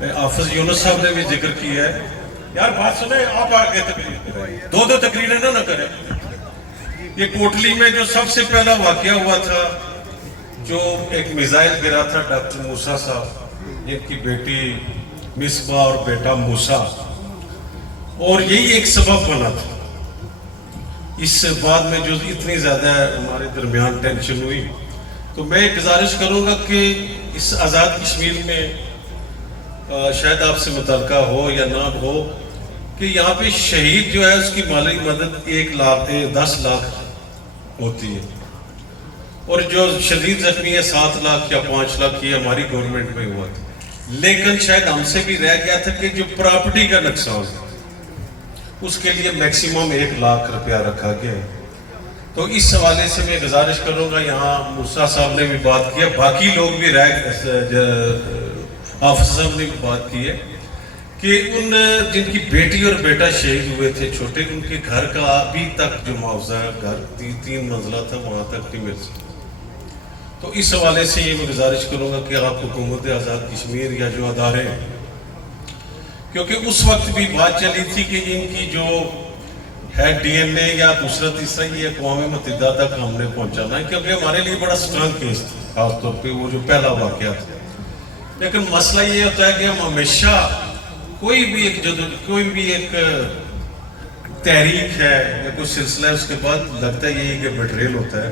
حافظ یونس صاحب نے بھی ذکر کیا ہے. یار بات سنیں, آپ آگے تقریر دو تقریریں نہ کریں. یہ کوٹلی میں جو سب سے پہلا واقعہ ہوا تھا, جو ایک میزائل گرا تھا ڈاکٹر موسیٰ صاحب, جن کی بیٹی مصباح اور بیٹا موسیٰ, اور یہی ایک سبب بنا تھا. اس سے بعد میں جو اتنی زیادہ ہمارے درمیان ٹینشن ہوئی, تو میں گزارش کروں گا کہ اس آزاد کشمیر میں شاید آپ سے متعلقہ ہو یا نہ ہو, کہ یہاں پہ شہید جو ہے اس کی مالی مدد 1 لاکھ 10 لاکھ ہوتی ہے, اور جو شدید زخمی ہے 7 لاکھ یا 5 لاکھ یہ ہماری گورنمنٹ میں ہوا تھا. لیکن شاید ہم سے بھی رہ گیا تھا کہ جو پراپرٹی کا نقصان اس کے لیے میکسیمم 1 لاکھ روپیہ رکھا گیا ہے. تو اس حوالے سے میں گزارش کروں گا, یہاں موسیٰ صاحب نے بھی بات کیا, باقی لوگ بھی حافظ صاحب نے بھی بات کی ہے, کہ ان جن کی بیٹی اور بیٹا شہید ہوئے تھے چھوٹے, ان کے گھر کا ابھی تک جو معاوضہ ہے, گھر 3 منزلہ تھا, وہاں تک نہیں مل سکتا. تو اس حوالے سے یہ میں گزارش کروں گا کہ آپ حکومت آزاد کشمیر یا جو ادارے ہیں, کیونکہ اس وقت بھی بات چلی تھی کہ ان کی جو ہے ڈی این اے یا دوسرا تیسرا یہ اقوام متحدہ تک ہم نے پہنچانا ہے, کیونکہ ہمارے لیے بڑا سٹرانگ کیس تھا, خاص طور پہ وہ جو پہلا واقعہ تھا. لیکن مسئلہ یہ ہوتا ہے کہ ہم ہمیشہ کوئی بھی ایک تحریک ہے یا کوئی سلسلہ ہے, اس کے بعد لگتا ہے یہی کہ بیٹریل ہوتا ہے.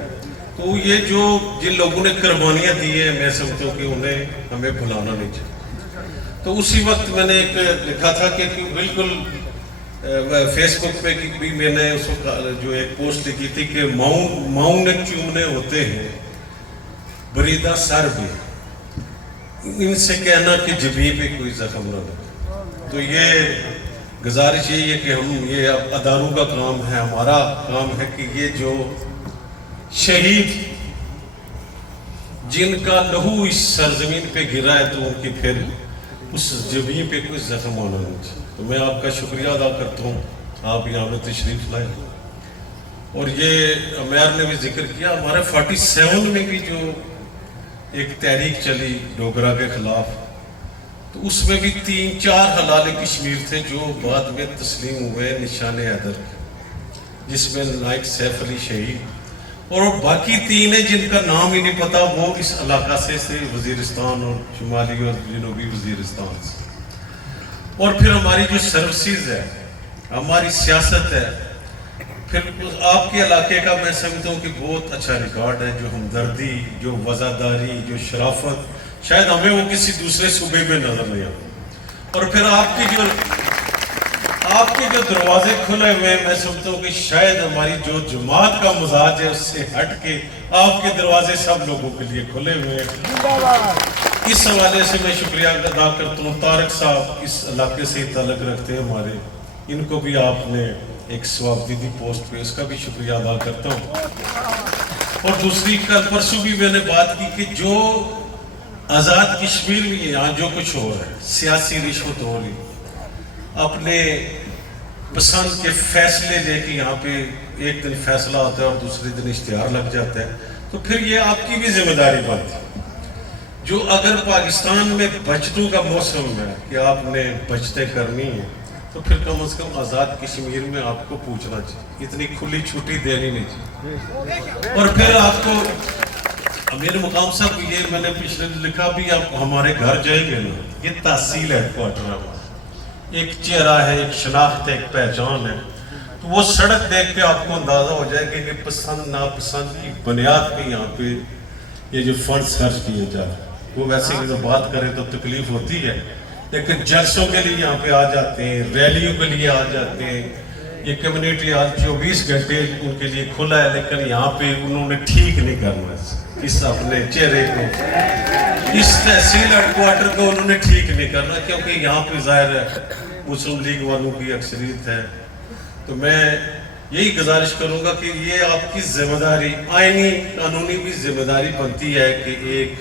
تو یہ جو جن لوگوں نے قربانیاں دی ہیں, میں سمجھتا ہوں کہ انہیں ہمیں بھلانا نہیں چاہیے. تو اسی وقت میں نے ایک لکھا تھا کہ بالکل فیس بک پہ بھی میں نے اس وقت جو ایک پوسٹ لکھی تھی کہ ماؤں نے چومنے ہوتے ہیں بریدہ سر بھی, ان سے کہنا کہ جبیں پہ کوئی زخم نہ لگے. تو یہ گزارش یہی ہے کہ ہم یہ اداروں کا کام ہے, ہمارا کام ہے کہ یہ جو شہید جن کا لہو اس سرزمین پہ گرا ہے, تو ان کی پھر اس جبیں پہ کوئی زخم ہونا نہیں چاہیے. تو میں آپ کا شکریہ ادا کرتا ہوں, آپ یہاں میں تشریف لائے. اور یہ عمیر نے بھی ذکر کیا, ہمارے 47 میں بھی جو ایک تحریک چلی ڈوگرا کے خلاف, تو اس میں بھی 3-4 حلال کشمیر تھے جو بعد میں تسلیم ہوئے نشان حیدر, جس میں نائک سیف علی شہید, اور باقی 3 ہیں جن کا نام ہی نہیں پتا, وہ اس علاقہ سے وزیرستان اور شمالی اور جنوبی وزیرستان سے. اور پھر ہماری جو سروسز ہے, ہماری سیاست ہے, پھر آپ کے علاقے کا میں سمجھتا ہوں کہ بہت اچھا ریکارڈ ہے, جو ہمدردی, جو وفاداری, جو شرافت, شاید ہمیں وہ کسی دوسرے صوبے میں نظر نہیں آتا. اور پھر آپ کے جو دروازے کھلے ہوئے ہیں, میں سمجھتا ہوں کہ شاید ہماری جو جماعت کا مزاج ہے اس سے ہٹ کے آپ کے دروازے سب لوگوں کے لیے کھلے ہوئے ہیں. اس حوالے سے میں شکریہ ادا کرتا ہوں. طارق صاحب اس علاقے سے تعلق رکھتے ہیں ہمارے, ان کو بھی آپ نے ایک ثواب دیدی پوسٹ پہ, اس کا بھی شکریہ ادا کرتا ہوں. اور دوسری کل پرسوں بھی میں نے بات کی کہ جو آزاد کشمیر میں یہاں جو کچھ ہو رہا ہے, سیاسی رشوت ہو رہی, اپنے پسند کے فیصلے لے کے یہاں پہ ایک دن فیصلہ ہوتا ہے اور دوسرے دن اشتہار لگ جاتا ہے, تو پھر یہ آپ کی بھی ذمہ داری بنتی ہے. جو اگر پاکستان میں بچتوں کا موسم ہے کہ آپ نے بچتیں کرنی ہیں, تو پھر کم از کم آزاد کشمیر میں آپ کو پوچھنا چاہیے, اتنی کھلی چھٹی دینی نہیں چاہیے. اور پھر آپ کو امیر مقام صاحب, یہ میں نے پچھلے لکھا بھی, آپ ہمارے گھر جائیں گے نا, یہ تحصیل ہے کوارٹر ہمارا, ایک چہرہ ہے, ایک شناخت ہے, ایک پہچان ہے. تو وہ سڑک دیکھ کے آپ کو اندازہ ہو جائے گا کہ پسند ناپسند کی بنیاد پہ یہاں پہ یہ جو فنڈز خرچ کیے جا رہے ہیں. وہ ویسے کہ بات کریں تو تکلیف ہوتی ہے, لیکن جلسوں کے لیے یہاں پہ آ جاتے ہیں, ریلیوں کے لیے آ جاتے ہیں. یہ کمیونٹی آج 24 گھنٹے ان کے لیے کھلا ہے, لیکن یہاں پہ انہوں نے ٹھیک نہیں کرنا اس اپنے چہرے کو, اس تحصیل ہیڈ کوارٹر کو انہوں نے ٹھیک نہیں کرنا, کیونکہ یہاں پہ ظاہر ہے مسلم لیگ والوں کی اکثریت ہے. تو میں یہی گزارش کروں گا کہ یہ آپ کی ذمہ داری, آئینی قانونی بھی ذمہ داری بنتی ہے کہ ایک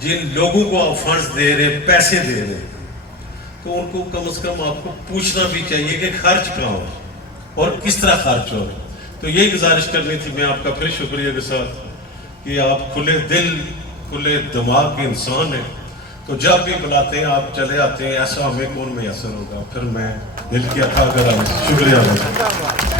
جن لوگوں کو آپ فنڈز دے رہے, پیسے دے رہے, تو ان کو کم از کم آپ کو پوچھنا بھی چاہیے کہ خرچ کہاں ہو اور کس طرح خرچ ہو. تو یہی گزارش کرنی تھی. میں آپ کا پھر شکریہ کے ساتھ کہ آپ کھلے دل کھلے دماغ کے انسان ہیں, تو جب بھی بلاتے ہیں آپ چلے آتے ہیں، ایسا ہمیں کون میسر ہوگا؟ پھر میں دل کی عطا کرا. شکریہ.